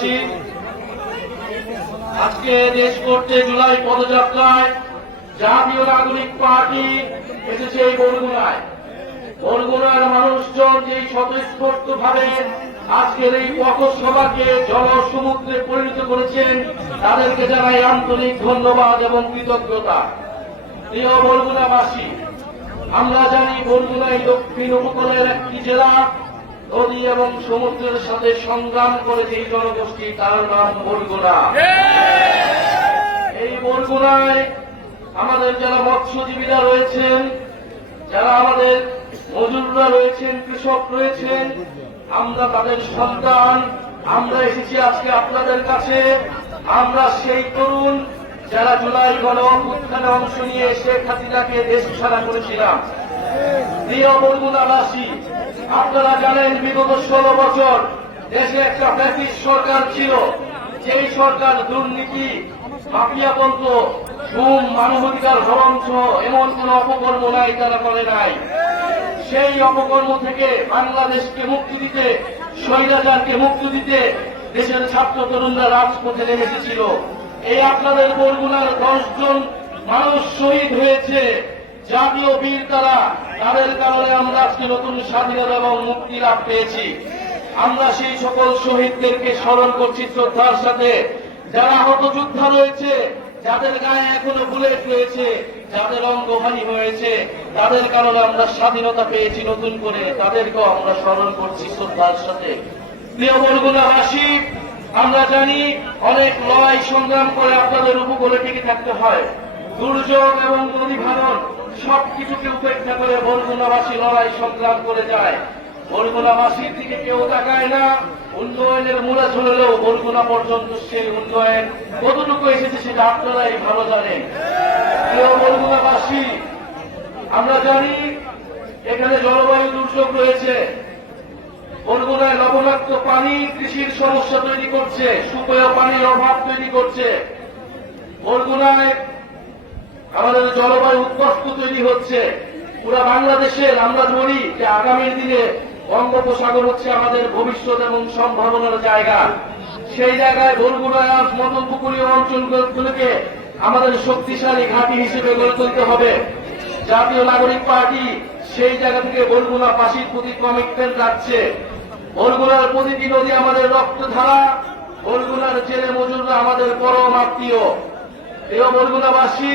বরগুনাবাসী আজকে দেশ করতে জুলাই পদযাত্রায় জাতীয় নাগরিক পার্টি এসেছে এই বরগুনায়। বরগুনার মানুষজন যে স্বতঃস্ফূর্ত ভাবে আজকের এই পথসভাকে জনসমুদ্রে পরিণত করেছেন, তাদেরকে জানাই আন্তরিক ধন্যবাদ এবং কৃতজ্ঞতা। প্রিয় বরগুনাবাসী, আমরা জানি বরগুনা এই দক্ষিণ উপকূলের একটি জেলা নদী এবং সমুদ্রের সাথে সংগ্রাম করে যে জনগোষ্ঠী তার নাম বরগুনা। এই বরগুনায় আমাদের যারা মৎস্যজীবীরা রয়েছেন, যারা আমাদের মজুররা রয়েছেন, কৃষক রয়েছেন, আমরা তাদের সন্তান, আমরা এসেছি আজকে আপনাদের কাছে। আমরা সেই তরুণ যারা জুলাই গণ অভ্যুত্থানে অংশ নিয়ে শেখ হাসিনাকে দেশ ছাড়া করেছিলাম। আপনারা জানেন বিগত ষোলো বছর দেশে একটা ব্যাপী সরকার ছিল। যেই সরকার দুর্নীতি, মাফিয়া বলত ঘুম, মানবাধিকার হরঞ্চ এমন কোন অপকর্ম নাই, তারা করে নাই। সেই অপকর্ম থেকে বাংলাদেশকে মুক্তি দিতে, স্বৈরাচারকে মুক্তি দিতে দেশের ছাত্র তরুণরা রাজপথে নেমে এসেছিল। এই আপনাদের বরগুনার দশ জন মানুষ শহীদ হয়েছে। জাতীয় বীর তারা তাদের কারণে আমরা আজকে নতুন স্বাধীনতা এবং মুক্তি লাভ পেয়েছি। আমরা সেই সকল শহীদদেরকে স্মরণ করছি শ্রদ্ধার সাথে। যারা আহত যোদ্ধা রয়েছে, যাদের গায়ে এখনও বুলেট রয়েছে, যাদের অঙ্গহানি হয়েছে, তাদের কারণে আমরা স্বাধীনতা পেয়েছি নতুন করে। তাদেরকেও আমরা স্মরণ করছি শ্রদ্ধার সাথে। প্রিয় বরগুনাবাসী আমরা জানি অনেক লড়াই সংগ্রাম করে আপনাদের উপকূলে টিকে থাকতে হয়। দুর্যোগ এবং নদী ভাঙন সবকিছুকে উপেক্ষা করে বরগুনাবাসী লড়াই সংগ্রাম করে যায়। বরগুনাবাসীর দিকে কেউ তাকায় না। উন্নয়নের মূলা ঝুলেও বরগুনা পর্যন্ত সেই উন্নয়ন কতটুকু এসেছে সেটা আপনারাই ভালো জানেন। প্রিয় বরগুনাবাসী আমরা জানি এখানে জলবায়ু দুর্যোগ রয়েছে। বরগুনায় লবণাক্ত পানি কৃষির সমস্যা তৈরি করছে, সুপেয় পানির অভাব তৈরি করছে। বরগুনায় আমাদের জলবায়ু উৎকষ্ট তৈরি হচ্ছে। পুরা বাংলাদেশের আমরা ধরি যে আগামী দিনে বঙ্গোপসাগর হচ্ছে আমাদের ভবিষ্যৎ এবং সম্ভাবনার জায়গা। সেই জায়গায় বরগুনায় আজ মতো উপকূলীয় অঞ্চলগুলোকে আমাদের শক্তিশালী ঘাঁটি হিসেবে গড়ে তুলতে হবে। জাতীয় নাগরিক পার্টি সেই জায়গা থেকে বরগুনা পাশির প্রতি কমিটমেন্ট রাখছে। বরগুনার প্রতিটি নদী আমাদের রক্তধারা, বরগুনার জেলে মজুররা আমাদের পরম আত্মীয়। প্রিয় বরগুনাবাসী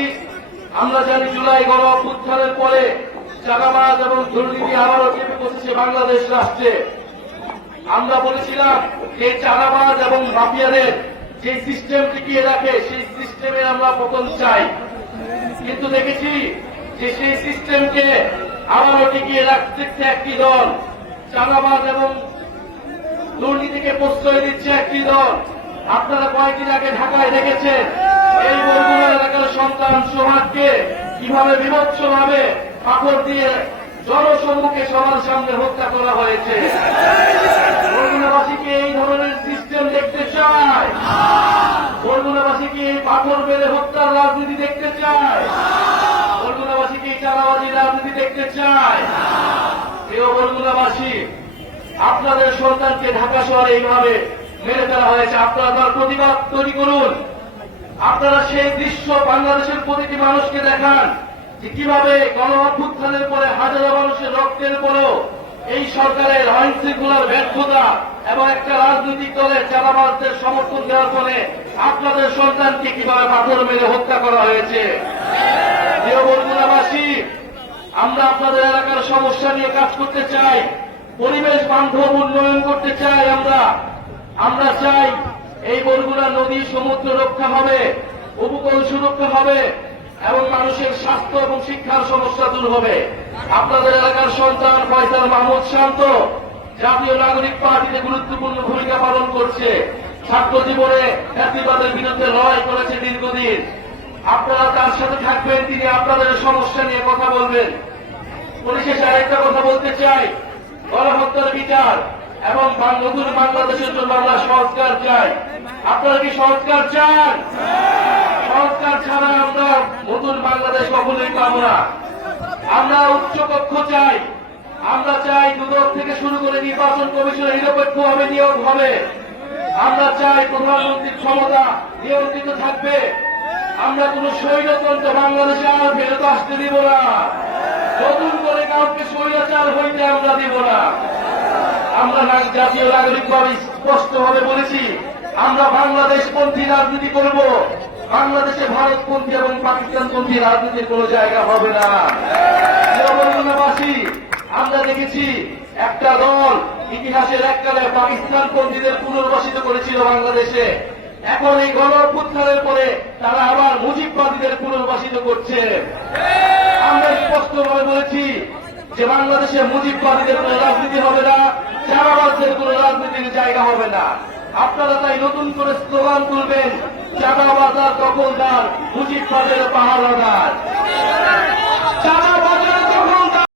আমরা জানি জুলাই গণ অভ্যুত্থানের পরে চাঁদাবাজ এবং দুর্নীতি আবারও চেপে বসেছে বাংলাদেশ রাষ্ট্রে। আমরা বলেছিলাম যে চাঁদাবাজ এবং মাফিয়াদের যে সিস্টেম টিকিয়ে রাখে, সেই সিস্টেমের আমরা পতন চাই। কিন্তু দেখেছি যে সেই সিস্টেমকে আবারও টিকিয়ে রাখতে একটি দল। চাঁদাবাজ এবং দুর্নীতিকে প্রশ্রয় দিচ্ছে একটি দল। আপনারা কয়েকদিন আগে ঢাকায় দেখেছেন, এই বরগুনা এলাকার সন্তান সোহাগকে কীভাবে বিভৎস ভাবে পাথর দিয়ে জনসম্মুখে সবার সামনে হত্যা করা হয়েছে? বরগুনাবাসীকে এই ধরনের সিস্টেম দেখতে চায়। বরগুনাবাসীকে এই পাথর বেড়ে হত্যার রাজনীতি দেখতে চায়। বরগুনাবাসীকে এই চালাবাজির রাজনীতি দেখতে চায়। প্রিয় বরগুনাবাসী আপনাদের সন্তানকে ঢাকা শহরে এইভাবে মেরে ফেলা হয়েছে। আপনারা প্রতিবাদ তৈরি করুন। আপনারা সেই দৃশ্য বাংলাদেশের প্রতিটি মানুষকে দেখান যে কীভাবে গণ অভ্যুত্থানের পরে হাজারো মানুষের রক্তের পরেও এই সরকারের আইন শৃঙ্খলার ব্যর্থতা এবং একটা রাজনৈতিক দলের চালাবাজদের সমর্থন দেওয়ার ফলে আপনাদের সন্তানকে কীভাবে পাথর মেরে হত্যা করা হয়েছে। বরগুনাবাসী আমরা আপনাদের এলাকার সমস্যা নিয়ে কাজ করতে চাই, পরিবেশ বান্ধব উন্নয়ন করতে চাই আমরা। আমরা চাই এই বরগুনা নদী সমুদ্র রক্ষা হবে, উপকূল সুরক্ষা হবে, এবং মানুষের স্বাস্থ্য এবং শিক্ষার সমস্যা দূর হবে। আপনাদের এলাকার সন্তান ফয়সাল মাহমুদ শান্ত, জাতীয় নাগরিক পার্টিতে গুরুত্বপূর্ণ ভূমিকা পালন করছে। ছাত্র জীবনে জাতিবাদের বিরুদ্ধে লড়াই করেছে দীর্ঘদিন। আপনারা তার সাথে থাকবেন, তিনি আপনাদের সমস্যা নিয়ে কথা বলবেন। পরিশেষে আরেকটা কথা বলতে চাই, গণহত্যার বিচার। এবং বাং- নতুন বাংলাদেশের জন্য আমরা সংস্কার চাই। আপনারা কি সংস্কার চান? সংস্কার ছাড়া আমরা নতুন বাংলাদেশ কখনোই পাব না। আমরা উচ্চকক্ষ চাই। আমরা চাই দুদক থেকে শুরু করে নির্বাচন কমিশনের নিরপেক্ষভাবে নিয়োগ হবে। আমরা চাই প্রধানমন্ত্রীর ক্ষমতা নিয়ন্ত্রিত থাকবে। আমরা কোন স্বৈরতন্ত্র বাংলাদেশে আর ফেরত আসতে দিব না। নতুন করে কাউকে স্বৈরাচার হইতে আমরা দিব না। আমরা জাতীয় নাগরিক ভাবে স্পষ্টভাবে বলেছি, আমরা বাংলাদেশপন্থী রাজনীতি করব। বাংলাদেশে ভারতপন্থী এবং পাকিস্তানপন্থী রাজনীতির কোন জায়গা হবে না। আমরা দেখেছি একটা দল ইতিহাসের এককালে পাকিস্তানপন্থীদের পুনর্বাসিত করেছিল বাংলাদেশে। এখন এই গণ পরে তারা আবার মুজিববাদীদের পুনর্বাসিত করছে। আমরা স্পষ্টভাবে বলেছি যে বাংলাদেশে মুজিববাদীদের রাজনীতি হবে না। চাঁদাবাজদের কোন রাজনীতির জায়গা হবে না। আপনারা তাই নতুন করে স্লোগান তুলবেন চাঁদাবাজার দখলদার মুজিববাদের পাহারাদার চাঁদাবাজ